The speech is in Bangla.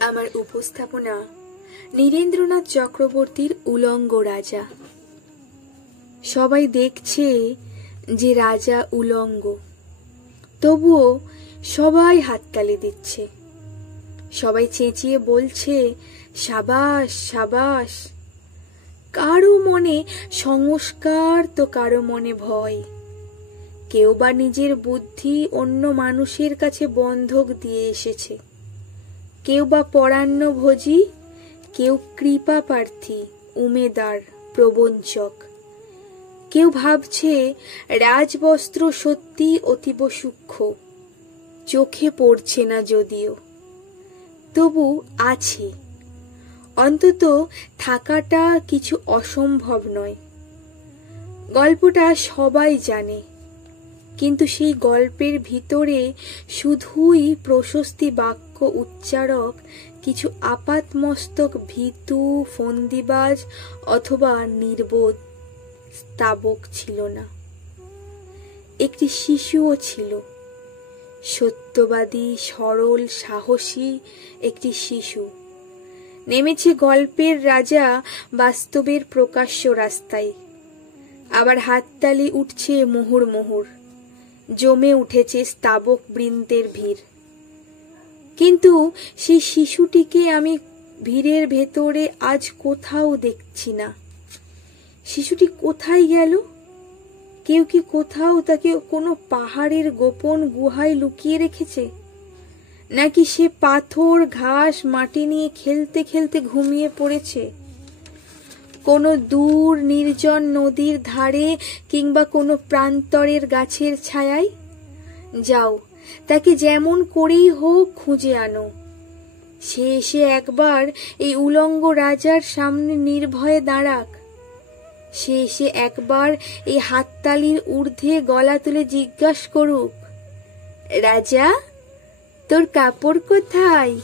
আমার উপস্থাপনা নীরেন্দ্রনাথ চক্রবর্তীর উলঙ্গ রাজা। সবাই দেখছে যে রাজা উলঙ্গ, তবুও সবাই হাততালি দিচ্ছে। সবাই চেঁচিয়ে বলছে সাবাস সাবাস। কারো মনে সংস্কার তো কারো মনে ভয়। কেউ বা নিজের বুদ্ধি অন্য মানুষের কাছে বন্ধক দিয়ে এসেছে, কেউ বা পরান্নভোজী, কেউ কৃপা প্রার্থী, উমেদার, প্রবঞ্চক। কেউ ভাবছে রাজবস্ত্র সত্যি অতীব সূক্ষ্ম, চোখে পড়ছে না যদিও, তবু আছে। অন্তত থাকাটা কিছু অসম্ভব নয়। গল্পটা সবাই জানে, কিন্তু সেই গল্পের ভিতরে শুধুই প্রশস্তি বাক্য উচ্চারক কিছু আপাতমস্তক ভীতু, ফন্দিবাজ অথবা নির্বোধ স্তাবক ছিল না। একটি শিশুও ছিল, সত্যবাদী, সরল, সাহসী একটি শিশু। নেমেছে গল্পের রাজা বাস্তবের প্রকাশ্য রাস্তায়। আবার হাততালি উঠছে মুহুর মুহুর, জমে উঠেছে স্তাবক বৃন্দের ভিড়। কিন্তু সেই শিশুটিকে আমি ভিড়ের ভেতরে আজ কোথাও দেখছি না। শিশুটি কোথায় গেল? কেউ কি কোথাও তাকে কোনো পাহাড়ের গোপন গুহায় লুকিয়ে রেখেছে? নাকি সে পাথর, ঘাস, মাটি নিয়ে খেলতে খেলতে ঘুমিয়ে পড়েছে কোনো দূর নির্জন নদীর ধারে কিংবা কোনো প্রান্তরের গাছের ছায়ায়? যাও, তাকে যেমন করেই হোক খুঁজে আনো। সে এসে একবার এই উলঙ্গ রাজার সামনে নির্ভয়ে দাঁড়াক। সে এসে একবার এই হাততালির ঊর্ধ্বে গলা তুলে জিজ্ঞাসা করুক, রাজা, তোর কাপড় কোথায়?